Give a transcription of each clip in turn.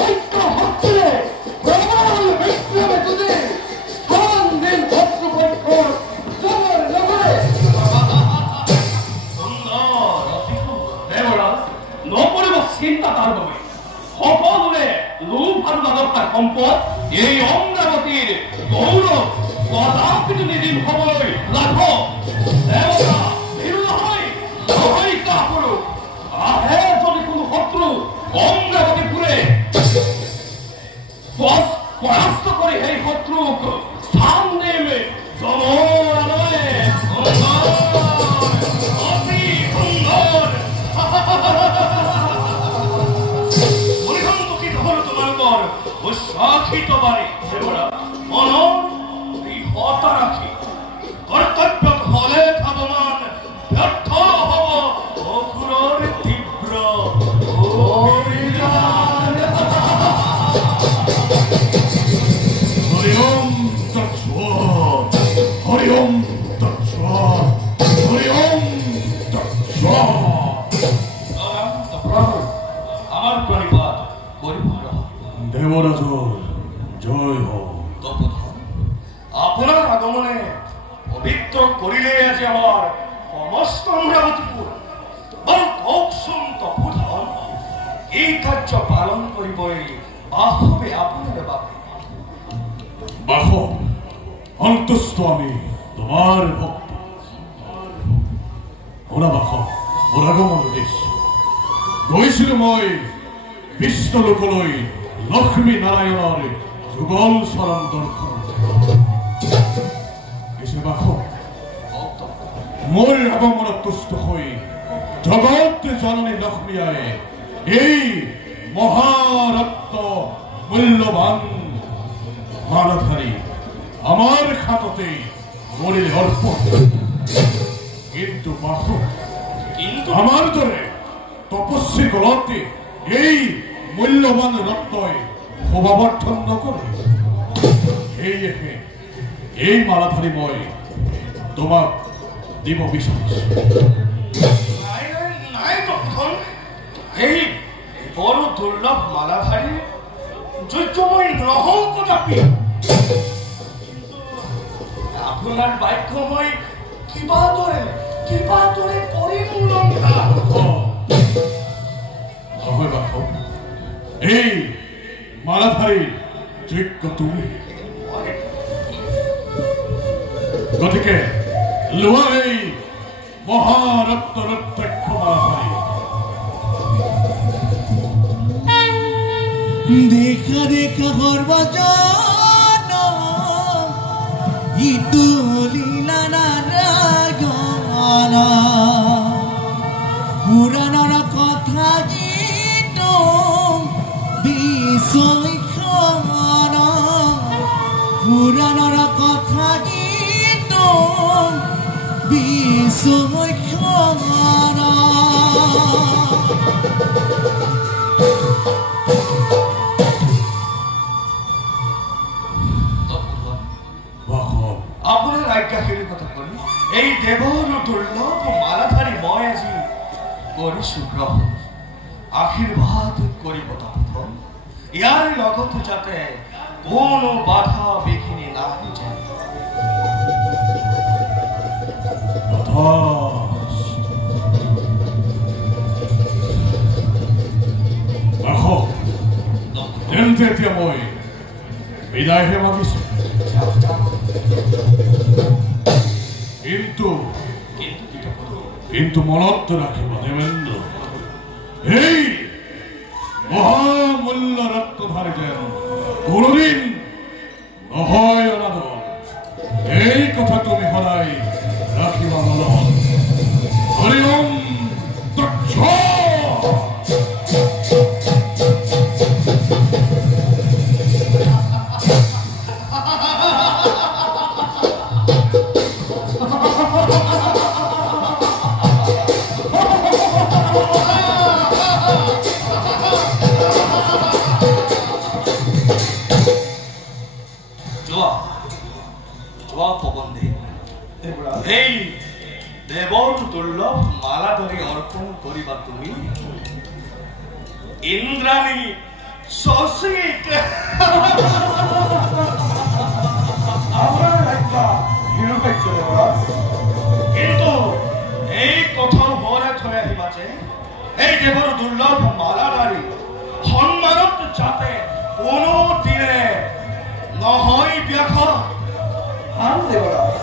ঐক্য হচ্ছে রূপ আর মাদকতার সম্পদ এই অমরাবতীর গৌরব কদাপিত নিদিন হবলৈ রাখো দেবতা ভীরু নহয় কাপুরু আহে যদি কোনো শত্রু অমরাবতীপুরে পরাস্ত করে এই শত্রুক স্থান নেমে জমরানয়ে অতি সুন্দর মনিসম্মুখী হল তোমালোকৰ উৎসাহিত বাণী সেবৰা মনৰ বৃহতা ৰাখি কৰ্তব্যত হলে ধাৱমান ব্যৰ্থ হব অসুৰৰ তীব্ৰ অভিযান। হৰি ওম তৎসৎ হৰি ওম তৎসৎ হৰি ওম তৎসৎ। আমার প্রণিপাত পরিবার দেবরাজর জয় হোক। আপনার আগমনে পবিত্র করিলে আজি আমার সমস্ত অমরাবতীপুর বড় কৌসুম তপোধন এই কার্য পালন করিবই বাহবে আপনার বাবে। বাহ অন্তুষ্ট আমি তোমার ভক্ত। ওরা বাহ ওর আগমন উদ্দেশ্য গৈছিলো মই বিষ্ণুলোকলৈ লক্ষ্মী নাৰায়ণৰ যুগল চৰণ দৰ্শন বাস মোৰ আগমনত তুষ্ট হৈ জগত জননী লক্ষ্মীয়ে এই মহাৰত্ন মূল্যবান মালাধাৰী আমাৰ হাততে কৰিলে অৰ্পণ। কিন্তু বাস আমাৰ দৰে তপস্বী গলতে এই মূল্যবান ৰত্নই শোভাবৰ্ধন নকৰে। সেয়েহে এই মালাধাৰী মই তোমাক দিব বিচাৰিছো। এই বড় দুৰ্লভ মালাধাৰী যোগ্য মই নহওঁ কদাপি। আপোনাৰ বাক্য মই কিবা দৰে কৰিম উলংঘা। এই মালাধাৰীৰ যোগ্য তুমি। গতিকে লোৱা এই মহাৰত্ন ৰত্নাক্ষ মালাধাৰী। দেখা দেখা সৰ্বজন ইটো লীলা নাৰায়ণ পুৰাণৰ কথা গীত বিষয়খন পুৰাণৰ কথা গীত বিষয়খন। আপোনাৰ আজ্ঞাশীৰ কথা কৰি এই দেৱৰ দুৰ্লভ মালাধাৰী মই আজি কৰিছো গ্ৰহণ। আশীৰ্বাদ কৰিব তপন ইয়াৰ লগত যাতে কোনো বাধা বিঘিনি নাহি যায়। তেন্তে এতিয়া মই বিদায়হে মাগিছো। কিন্তু মনত ৰাখিব দেবেন্দ্ৰ এই মহামূল্য ৰত্নধাৰী যেন কোনোদিন নহয় অনাদৰ। এই কথা তুমি সদায় ৰাখিবা মনত। হৰি ওম তৎসৎ। এই দেৱৰ দুৰ্লভ মালাধাৰী অৰ্পণ কৰিবা তুমি ইন্দ্ৰাণী শশীক। কিন্তু এই কথাও হৰে থৈ আহিবা যে এই দেৱৰ দুৰ্লভ মালাধাৰী সন্মানত যাতে কোনো দিনে নহয় ব্যাঘাত। দেৱৰাজ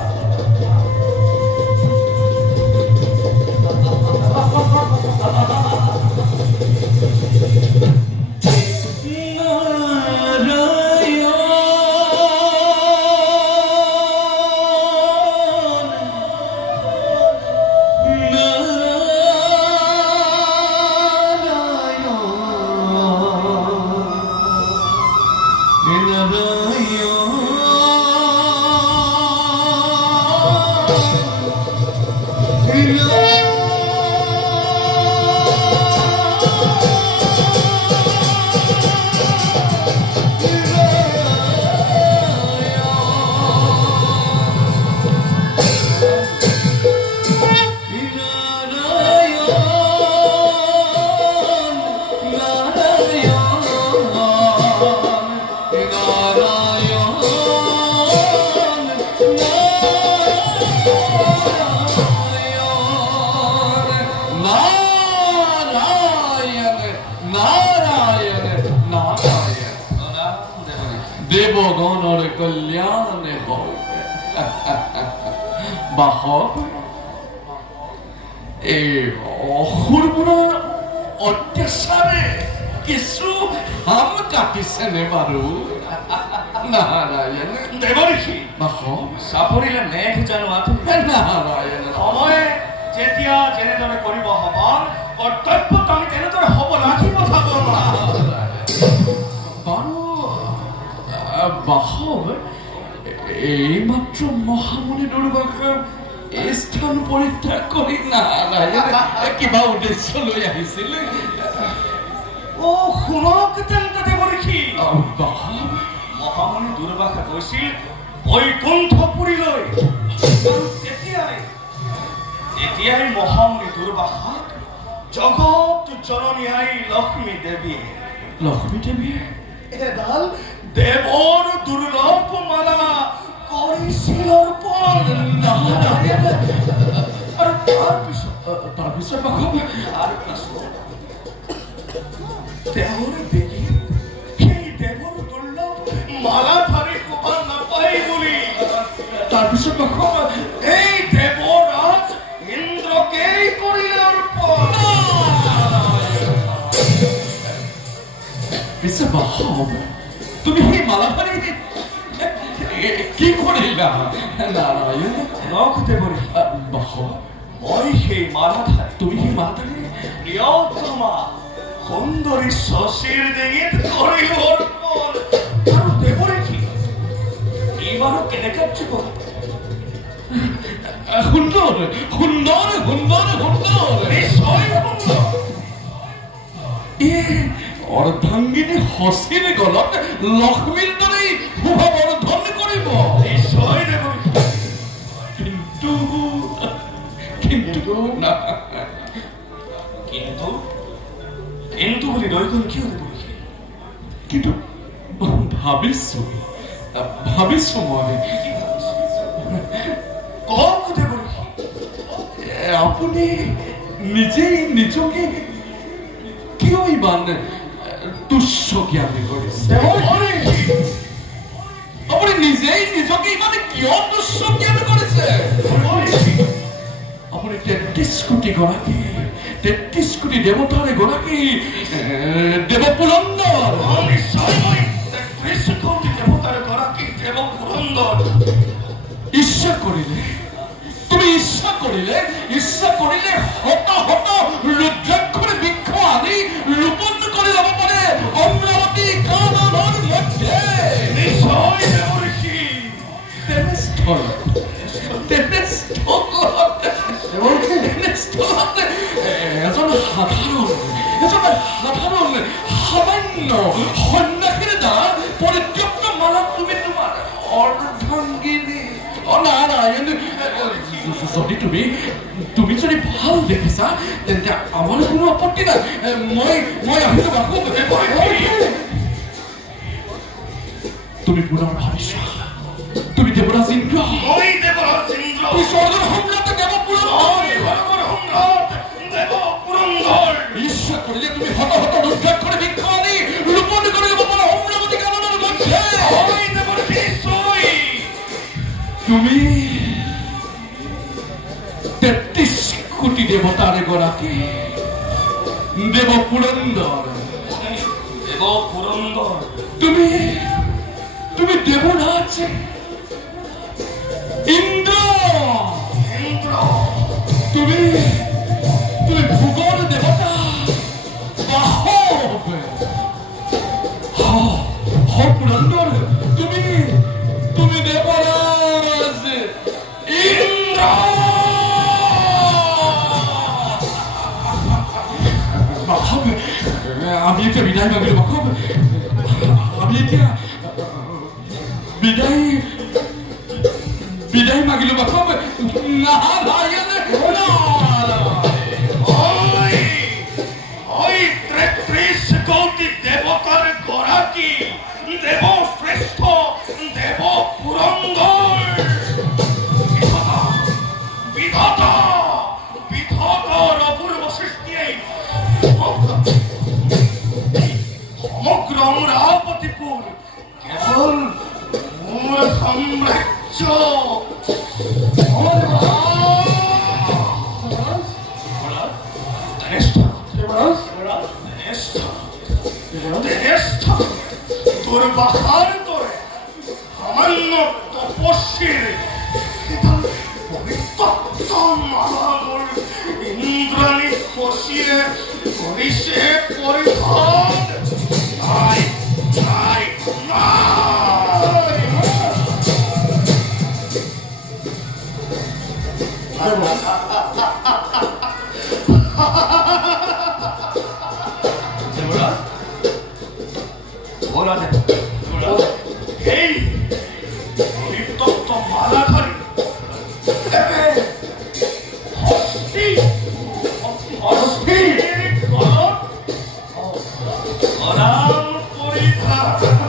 দেৱগণৰ কল্যাণ হওক। বাহক এই অসুৰবোৰৰ অত্যাচাৰে কিছু হাম কাটিছেনে বাৰু? নাৰায়ণ দেৱঋষি বাহক চাপৰিলে মেঘ জানো আঁতৰি নাৰায়ণ সময়ে যেতিয়া যেনেদৰে কৰিব সমান কৰ্তব্যত আমি তেনেদৰে হ'ব লাগিব থাকো। বাৰু বাহক এইমাত্ৰ মহামুনি দুৰ্বাসা এই স্থান পৰিত্যাগ কৰি নাৰায়ণ কিবা উদ্দেশ্য লৈ আহিছিল? অ শুনক তেন্তে দেৱঋষি, বাহক মহামুনি দুৰ্বাসা গৈছিল বৈকুণ্ঠপুৰীলৈ। তেতিয়াই মহামুনি দুৰ্বাসাক জগত জননী আই লক্ষ্মী দেৱীয়ে এডাল দেৱৰ দুৰ্লভ মালা কৰিছিল অৰ্পণ। আৰু তাৰপিছত বাহক তেওঁৰ দেৱী সেই দেৱৰ দুৰ্লভ মালাধাৰী শোভা নাপায় বুলি তাৰপিছত বাহক এই দেৱৰাজ ইন্দ্ৰকেই কৰিলে অৰ্পণ। পিছে বাহক তুমি সেই মালাধাৰী কি কৰিলা? নাৰায়ণ নখ দেৱঋষি, বাহক মই সেই মালাধাৰী তুমি সেই মালাধাৰী প্ৰিয়তমা সুন্দৰী শশীৰ ডিঙিত কৰিলো অৰ্পণ। আৰু দেৱঋষি এইবাৰো কেনেকে জীৱন সুন্দৰ সুন্দৰ সুন্দৰ সুন্দৰ নিশ্চয় সুন্দৰ। অৰ্ধাংগিনী শশীৰ গলত লক্ষ্মীৰ দৰেই শোভাবৰ্ধন কৰিব। নিশ্চয় দেৱঋষি। কিন্তু কিন্তু কিন্তু কিন্তু বুলি ৰৈ গ'ল কিয় দেৱঋষি? কিন্তু ভাবিছো মই কওক দেৱঋষি। আপুনি নিজেই নিজকে কিয় ইমান তুচ্ছ জ্ঞানী কৰিছে? আপুনি নিজেই নিজকে ইমান কিয় তুচ্ছ জ্ঞানী কৰিছে? আপুনি ৩৩ কোটি গৰাকী ৩৩ কোটি দেৱতাৰে গৰাকী দেৱপুৰন্দৰ। নিশ্চয় মই ৩৩ কোটি দেৱতাৰ গৰাকী দেৱপুৰন্দৰ। ইচ্ছা কৰিলে হত হত ৰুদ্ৰাক্ষৰ বৃক্ষ আনি ৰোপণ কৰি ল'ব পাৰে অমৰাৱতী কাননৰ মধ্যে। নিশ্চয় দেৱঋষি। এজন সাধাৰণ সামান্য সন্ন্যাসীৰ দ্বাৰা পৰিত্যক্ত মালা তুমি তোমাৰ অৰ্ধাংগিনী নাৰায়ণ। যদি তুমি যদি ভাল দেখিছা তেন্তে আমাৰ কোনো আপত্তি নাই। মই আহিলো বাকো। তুমি পুনৰ ভাবিছা তুমি দেৱৰাজ ইন্দ্ৰ, মই দেৱৰাজ ইন্দ্ৰ, তুমি স্বৰ্গৰ সম্ৰাট দেৱপুৰন্দৰ। ইচ্ছা কৰিলে তুমি হত হত ৰুদ্ৰাক্ষৰ বৃক্ষ আনি ৰোপণ কৰি ল'ব পাৰা অমৰাৱতী তুমি 33 কোটি দেবতার গড়াকে দেব পুরন্দর। দেব পুরন্দর তুমি দেবরাজ ইন্দ্র। ইন্দ্র তুমি ভূগোল দেবতা বাহব। পুরন্দর তুমি দেবরাজ ইন্দ্র। আমি এটা বিদায় মাগিল বাহব। আমি এটা বিদায় মাগিল বাহব। না ওই 33 কোটি দেবতার গড়াকি দেব শ্রেষ্ঠ দেব পুরন্দর বিধাতার অপূর্ব সৃষ্টিয়ে সমগ্র অমরাবতীপুর কেবল মোর সাম্রাজ্য। দুর্বাহার করে সামান্য তপস্বীর পরিত্যক্ত মালামূল ইন্দ্রাণী খসিয়ে করিছে পরিধান। নাই নাই এই পরিত্যক্ত মালাধারী পরিধান